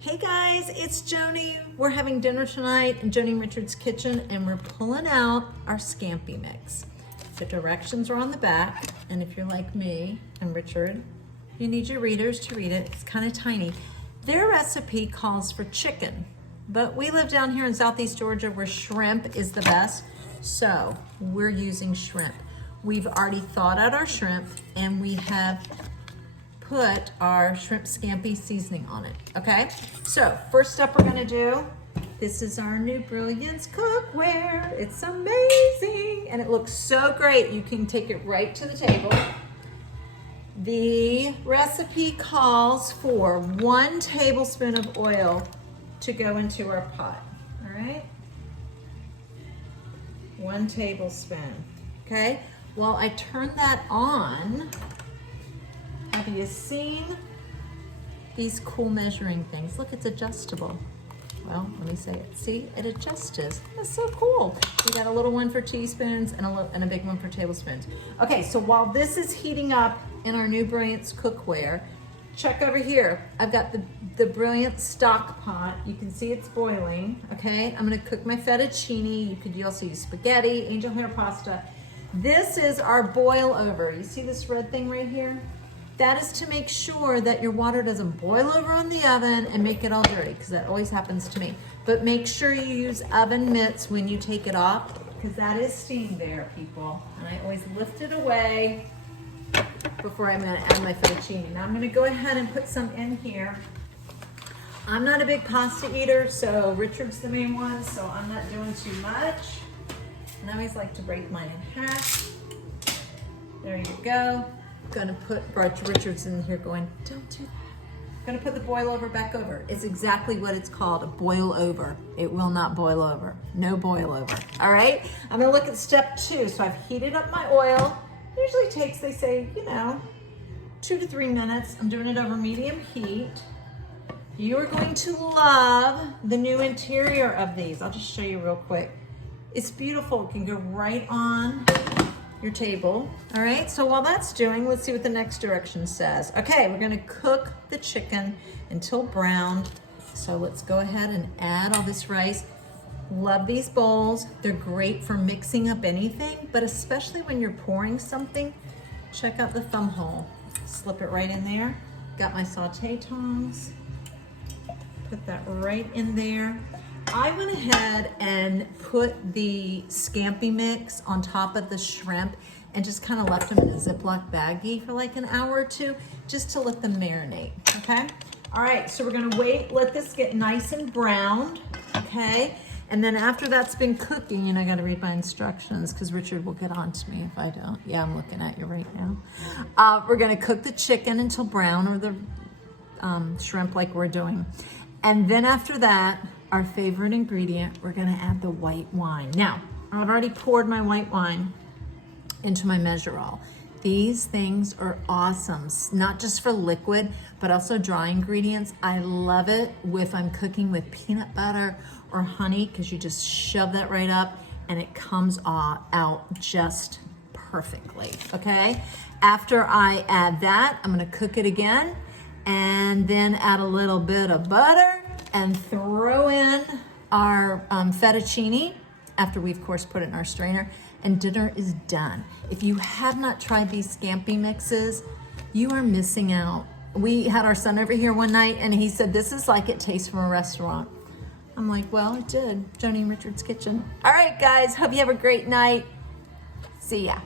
Hey guys, it's Joni. We're having dinner tonight in Joni and Richard's kitchen and we're pulling out our Scampi mix. The directions are on the back, and if you're like me and Richard, you need your readers to read it. It's kind of tiny. Their recipe calls for chicken, but we live down here in Southeast Georgia where shrimp is the best, so we're using shrimp. We've already thawed out our shrimp and we have put our shrimp scampi seasoning on it, okay? So first step we're gonna do, this is our new Brilliance cookware. It's amazing and it looks so great. You can take it right to the table. The recipe calls for 1 tablespoon of oil to go into our pot, all right? 1 tablespoon, okay? While I turn that on, have you seen these cool measuring things? Look, it's adjustable. Well, let me say it. See, it adjusts. That's so cool. We got a little one for teaspoons and a big one for tablespoons. Okay, so while this is heating up in our new Brilliance cookware, check over here. I've got the Brilliance stock pot. You can see it's boiling, okay? I'm gonna cook my fettuccine. You could also use spaghetti, angel hair pasta. This is our boil over. You see this red thing right here? That is to make sure that your water doesn't boil over on the oven and make it all dirty, because that always happens to me. But make sure you use oven mitts when you take it off, because that is steam there, people. And I always lift it away before I'm gonna add my fettuccine. Now I'm gonna go ahead and put some in here. I'm not a big pasta eater, so Richard's the main one, so I'm not doing too much. And I always like to break mine in half. There you go. Gonna put Richard's in here going, don't do that. Gonna put the boil over back over. It's exactly what it's called, a boil over. It will not boil over. No boil over. All right? I'm gonna look at step 2. So I've heated up my oil. Usually takes, they say, 2 to 3 minutes. I'm doing it over medium heat. You are going to love the new interior of these. I'll just show you real quick. It's beautiful. It can go right on your table. All right, so while that's doing, let's see what the next direction says. Okay, we're gonna cook the chicken until brown. So let's go ahead and add all this rice. Love these bowls. They're great for mixing up anything, but especially when you're pouring something, check out the thumb hole. Slip it right in there. Got my saute tongs. Put that right in there. I went ahead and put the Scampi mix on top of the shrimp and just kind of left them in a Ziploc baggie for like an hour or 2, just to let them marinate, okay? All right, so we're gonna wait, let this get nice and browned, okay? And then after that's been cooking, I gotta read my instructions because Richard will get on to me if I don't. Yeah, I'm looking at you right now. We're gonna cook the chicken until brown, or the shrimp like we're doing. And then after that, our favorite ingredient, we're gonna add the white wine. Now, I've already poured my white wine into my measure-all. These things are awesome, not just for liquid, but also dry ingredients. I love it if I'm cooking with peanut butter or honey, because you just shove that right up and it comes out just perfectly, okay? After I add that, I'm gonna cook it again and then add a little bit of butter and throw in our fettuccine after we, of course, put it in our strainer, and dinner is done. If you have not tried these Scampi mixes, you are missing out. We had our son over here one night and he said, this is like it tastes from a restaurant. I'm like, well, it did. Joni and Richard's kitchen. All right, guys, hope you have a great night. See ya.